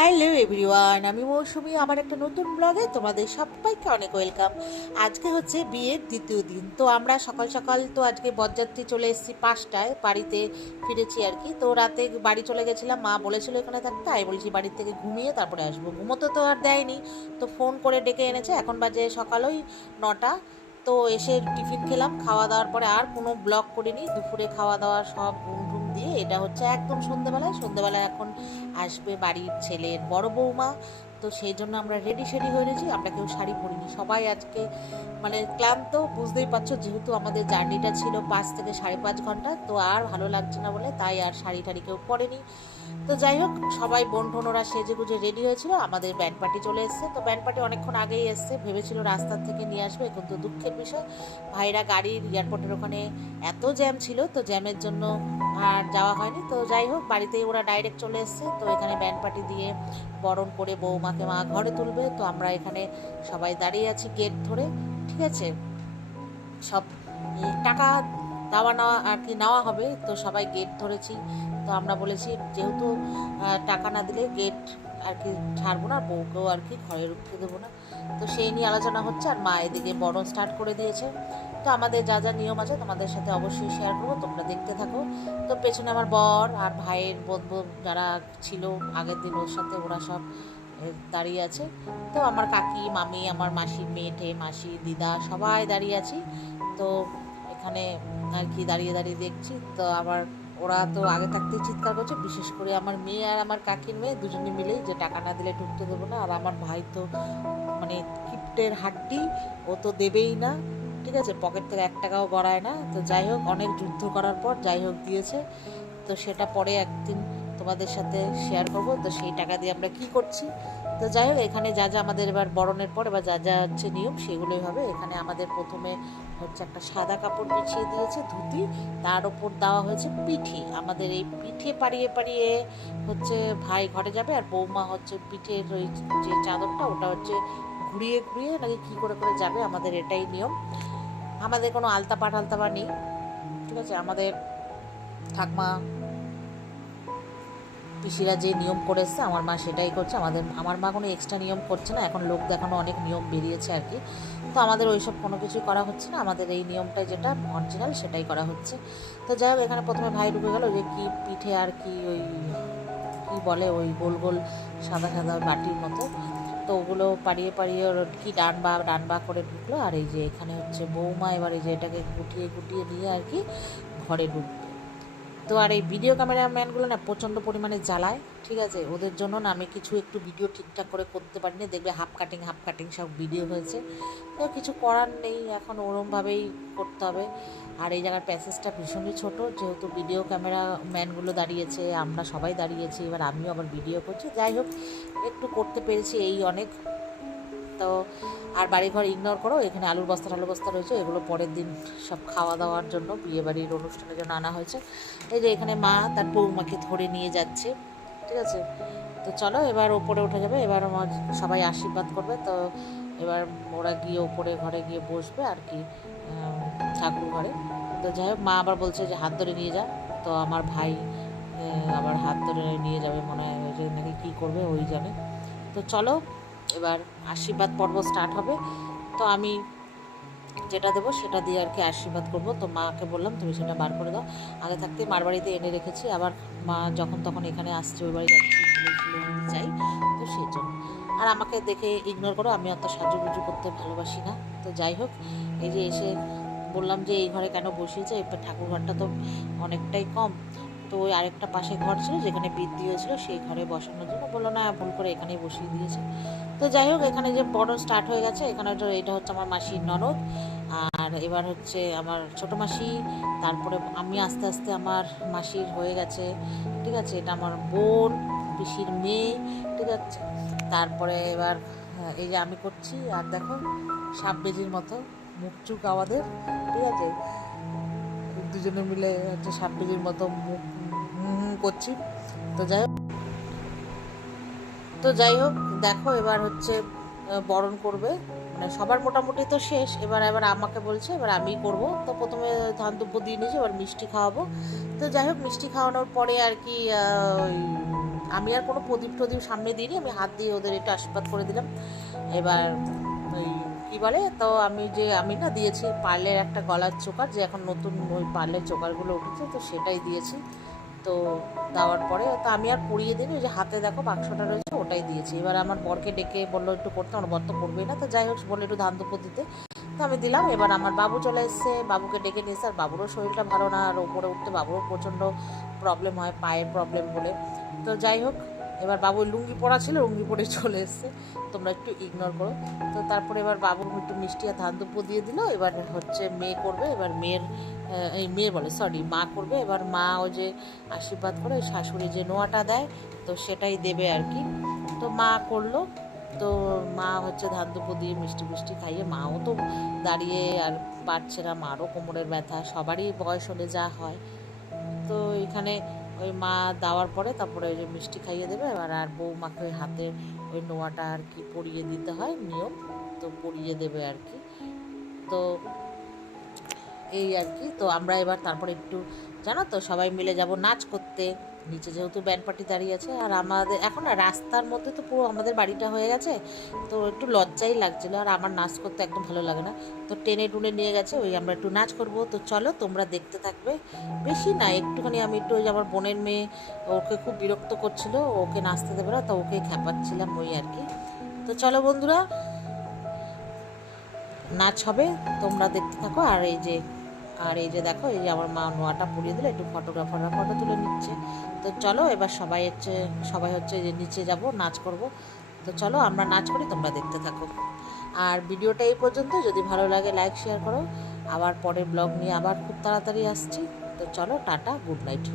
Hello everyone, আমি মৌসুমি। আমার একটা নতুন ব্লগে তোমাদের সবাইকে অনেক ওয়েলকাম। আজকে হচ্ছে বিয়ের দ্বিতীয় দিন। তো আমরা সকাল সকাল তো আজকে বরযাত্রী চলে এসেছি 5টায়, বাড়িতে ফিরেছি আর কি। তো রাতে বাড়ি চলে গেছিলাম, মা বলেছিল এখানে থাকতে, আমি বলেছি বাড়ির থেকে ঘুমিয়ে তারপরে আসবো। ঘুমোতে তো আর দেয়নি, তো ফোন করে ডেকে এনেছে। এখন বাজে সকাল ওই 9টা। তো এসে টিফিন খেলাম, খাওয়া দাওয়ার পরে আর কোনো ব্লগ করিনি। দুপুরে খাওয়া দাওয়া সব ঘুম টুম দিয়ে এটা হচ্ছে একদম সন্ধ্যেবেলায় এখন আসবে বাড়ির ছেলের বড় বৌমা। তো সেই জন্য আমরা রেডি হয়ে রয়েছি। আমরা কেউ শাড়ি পরিনি, সবাই আজকে মানে ক্লান্ত, বুঝতেই পারছো, যেহেতু আমাদের জার্নিটা ছিল 5 থেকে 5.5 ঘন্টা। তো আর ভালো লাগছে না বলে তাই আর শাড়ি টাড়ি কেউ পরেনি। তো যাই হোক, সবাই বোন ঠোনরা সেজে গুজে রেডি হয়েছিল। আমাদের ব্যান্ড পার্টি চলে এসছে। তো ব্যান্ড পার্টি অনেকক্ষণ আগেই এসছে, ভেবেছিল রাস্তার থেকে নিয়ে আসবে, কিন্তু দুঃখের বিষয় ভাইরা গাড়ির এয়ারপোর্টের ওখানে এত জ্যাম ছিল, তো জ্যামের জন্য আর যাওয়া হয়নি। তো যাই হোক, বাড়িতেই ওরা ডাইরেক্ট চলে এসছে। তো এখানে ব্যান্ড পার্টি দিয়ে বরণ করে বৌমাকে মা ঘরে তুলবে। তো আমরা এখানে সবাই দাঁড়িয়ে আছি গেট ধরে, ঠিক আছে। সব টাকা দেওয়া নেওয়া আর কি নেওয়া হবে, তো সবাই গেট ধরেছি। তো আমরা বলেছি যেহেতু টাকা না দিলে গেট আর কি ছাড়বো না, বউকেও আর কি ঘরে ঢুকতে দেবো না। তো সেই নিয়ে আলোচনা হচ্ছে, আর মা এদিকে বরণ স্টার্ট করে দিয়েছে। তো আমাদের যা যা নিয়ম আছে তোমাদের সাথে অবশ্যই শেয়ার করবো, তোমরা দেখতে থাকো। তো পেছনে আমার বর আর ভাইয়ের বন্ধু যারা ছিল আগের দিন ওর সাথে, ওরা সব দাঁড়িয়ে আছে। তো আমার কাকি মামি, আমার মাসি মেয়েঠে, মাসি দিদা সবাই দাঁড়িয়ে আছি। তো এখানে আর কি দাঁড়িয়ে দাঁড়িয়ে দেখছি। তো আবার ওরা তো আগে থাকতেই চিৎকার করছে, বিশেষ করে আমার মেয়ে আর আমার কাকির মেয়ে দুজনে মিলেই, যে টাকা না দিলে ঢুকতে দেবো না। আর আমার ভাই তো মানে কিপ্টের হাড্ডি, ও তো দেবেই না, ঠিক আছে, পকেট থেকে 1 টাকাও গড়ায় না। তো যাই হোক, অনেক যুদ্ধ করার পর যাই হোক দিয়েছে। তো সেটা পরে একদিন তোমাদের সাথে শেয়ার করবো, তো সেই টাকা দিয়ে আমরা কি করছি। তো যাই হোক, এখানে যা যা আমাদের এবার বরণের পর এবার যা যা হচ্ছে নিয়ম সেগুলোই হবে। এখানে আমাদের প্রথমে হচ্ছে একটা সাদা কাপড় বিছিয়ে দিয়েছে, ধুতি, তার ওপর দেওয়া হয়েছে পিঠে। আমাদের এই পিঠে পাড়িয়ে পাড়িয়ে হচ্ছে ভাই ঘরে যাবে, আর বৌমা হচ্ছে পিঠের ওই যে চাদরটা ওটা হচ্ছে ঘুরিয়ে ঘুরিয়ে নাকি কী করে করে যাবে। আমাদের এটাই নিয়ম। আমাদের কোনো আলতা পা নেই, ঠিক আছে। আমাদের ঠাকমা পিসিরা যে নিয়ম করে এসছে, আমার মা সেটাই করছে। আমার মা কোনো এক্সট্রা নিয়ম করছে না, এখন লোক দেখানো অনেক নিয়ম বেরিয়েছে আর কি। তো আমাদের ওইসব কোনো কিছুই করা হচ্ছে না, আমাদের এই নিয়মটাই যেটা অরিজিনাল সেটাই করা হচ্ছে। তো যাই হোক, এখানে প্রথমে ভাই ঢুকে গেল, যে কি পিঠে আর কি ওই কি বলে ওই গোল গোল সাদা সাদা বাটির মতো। তো ওগুলো পাড়িয়ে পাড়িয়ে ওর কি ডান বা করে ঢুকলো। আর এই যে এখানে হচ্ছে বৌমা এবার এই যে এটাকে গুটিয়ে গুটিয়ে নিয়ে আর কি ঘরে ঢুকবে। তো আর এই ভিডিও ক্যামেরাম্যানগুলো না প্রচণ্ড পরিমাণে জ্বালায়, ঠিক আছে। ওদের জন্য না আমি কিছু একটু ভিডিও ঠিকঠাক করে করতে পারিনি, দেখবে হাফ কাটিং সব ভিডিও হয়েছে। তো কিছু করার নেই, এখন ওরমভাবেই করতে হবে। আর এই জায়গার প্যাসেজটা ভীষণই ছোট, যেহেতু ভিডিও ক্যামেরাম্যানগুলো দাঁড়িয়েছে, আমরা সবাই দাঁড়িয়েছি, এবার আমিও আবার ভিডিও করছি। যাই হোক, একটু করতে পেরেছি, এই অনেক। তো আর বাড়িঘর ইগনোর করো, এখানে আলুর বস্তা রয়েছে, এগুলো পরের দিন সব খাওয়া দাওয়ার জন্য, বিয়েবাড়ির অনুষ্ঠানের জন্য আনা হয়েছে। এই যে এখানে মা তার বৌমাকে ধরে নিয়ে যাচ্ছে, ঠিক আছে। তো চলো এবার ওপরে উঠে যাবে, এবার আমার সবাই আশীর্বাদ করবে। তো এবার ওরা গিয়ে ওপরে ঘরে গিয়ে বসবে আর কি, ঠাকুর ঘরে। তো যাই হোক, মা আবার বলছে যে হাত ধরে নিয়ে যা। তো আমার ভাই আবার হাত ধরে নিয়ে যাবে মনে হয়, যে নাকি কী করবে ওই জানে। তো চলো এবার আশীর্বাদ পর্ব স্টার্ট হবে। তো আমি যেটা দেবো সেটা দিয়ে আর কি আশীর্বাদ করবো। তো মাকে বললাম তুমি সেটা বার করে দাও, আগে থাকতে মার বাড়িতে এনে রেখেছি, আবার মা যখন তখন এখানে আসছে, ওই বাড়ি যাচ্ছি, ভুলে চাই, তো সেই জন্য। আর আমাকে দেখে ইগনোর করো, আমি অত সাজুগুজু করতে ভালোবাসি না। তো যাই হোক, এই যে এসে বললাম যে এই ঘরে কেন বসিয়েছে, এবার ঠাকুর ঘরটা তো অনেকটাই কম। তো ওই আরেকটা পাশে ঘর ছিল যেখানে বৃদ্ধি হয়েছিল, সেই ঘরে বসানোর জন্য বললো না, ভুল করে এখানেই বসিয়ে দিয়েছে। তো যাই হোক, এখানে যে বড় স্টার্ট হয়ে গেছে, এখানে এটা হচ্ছে আমার মাসির ননদ, আর এবার হচ্ছে আমার ছোটো মাসি, তারপরে আমি আস্তে আস্তে আমার মাসির হয়ে গেছে, ঠিক আছে। এটা আমার বোন, পিসির মেয়ে, ঠিক আছে। তারপরে এবার এই যে আমি করছি, আর দেখো সাপ বেজির মতো মুখ চুক আমাদের, ঠিক আছে। দুজনে মিলে হচ্ছে সাপ বেজির মতো মুখ করছি। তো যাই হোক, দেখো এবার হচ্ছে বরণ করবে, মানে সবার মোটামুটি তো শেষ, এবার আমাকে বলছে এবার আমিই করব। তো প্রথমে ধান দুব্য দিয়ে নিয়েছি, এবার মিষ্টি খাওয়াবো। তো যাই হোক, মিষ্টি খাওয়ানোর পরে আর কি ওই আমি আর কোনো প্রদীপ টদীপ সামনে দিইনি, আমি হাত দিয়ে ওদের একটু আশীর্বাদ করে দিলাম। এবার ওই কী বলে, তো আমি না দিয়েছি পার্লের একটা গলার চোকার, যে এখন নতুন ওই পার্লের চোকারগুলো উঠেছে, তো সেটাই দিয়েছি। তো দেওয়ার পরে তো আমি আর পরিয়ে দিইনি, ওই যে হাতে দেখো বাক্সটা রয়েছে ওটাই দিয়েছি। এবার আমার বরকে ডেকে বললো একটু করতে, আমার বর তো করবেই না, তো যাই হোক বললো একটু ধান দুপুর দিতে, তো আমি দিলাম। এবার আমার বাবু চলে এসছে, বাবুকে ডেকে নিয়েছে, আর বাবুরও শরীরটা ভালো না, আর ওপরে উঠতে বাবুরও প্রচণ্ড প্রবলেম হয়, পায়ের প্রবলেম বলে। তো যাই হোক, এবার বাবুর লুঙ্গি পরা ছিল, লুঙ্গি পরে চলে এসছে, তোমরা একটু ইগনোর করো। তো তারপরে এবার বাবুর একটু মিষ্টি আর ধান দুপুর দিয়ে দিল। এবার হচ্ছে মেয়ে করবে, এবার মেয়ের বলে সরি মা করবে। এবার মা ওই যে আশীর্বাদ করে শাশুড়ি যে নোয়াটা দেয়, তো সেটাই দেবে আর কি। তো মা করলো, তো মা হচ্ছে ধান দুপুর দিয়ে মিষ্টি মিষ্টি খাইয়ে, মাও তো দাঁড়িয়ে আর পারছে না, মারও কোমরের ব্যথা, সবারই বয়স হলে যা হয়। তো এখানে ওই মা দেওয়ার পরে তারপরে ওই যে মিষ্টি খাইয়ে দেবে। এবার আর বৌমাকে হাতে ওই নোয়াটা আর কি পরিয়ে দিতে হয় নিয়ম, তো পরিয়ে দেবে আর কি। তো এই আর কি। তো আমরা এবার তারপরে একটু জানো তো সবাই মিলে যাব নাচ করতে, নিচে যেহেতু ব্যান্ড পার্টি দাঁড়িয়ে আছে। আর আমাদের এখন না রাস্তার মধ্যে তো পুরো আমাদের বাড়িটা হয়ে গেছে, তো একটু লজ্জাই লাগছিলো, আর আমার নাচ করতে একদম ভালো লাগে না। তো টেনে টুনে নিয়ে গেছে, ওই আমরা একটু নাচ করব। তো চলো তোমরা দেখতে থাকবে, বেশি না একটুখানি। আমি একটু ওই যে আমার বোনের মেয়ে, ওকে খুব বিরক্ত করছিল, ওকে নাচতে দেবে না, তো ওকে খ্যাপাচ্ছিলাম ওই আর কি। তো চলো বন্ধুরা, নাচ হবে, তোমরা দেখতে থাকো। আর এই যে দেখো, এই যে আমার মা নোয়াটা পরিয়ে দিলে, একটু ফটোগ্রাফাররা ফটো তুলে নিচ্ছে। তো চলো এবার সবাই হচ্ছে যে নিচে যাব, নাচ করব। তো চলো আমরা নাচ করি, তোমরা দেখতে থাকো। আর ভিডিওটা এই পর্যন্ত, যদি ভালো লাগে লাইক শেয়ার করো। আবার পরের ব্লগ নিয়ে আবার খুব তাড়াতাড়ি আসছি। তো চলো টাটা, গুড নাইট।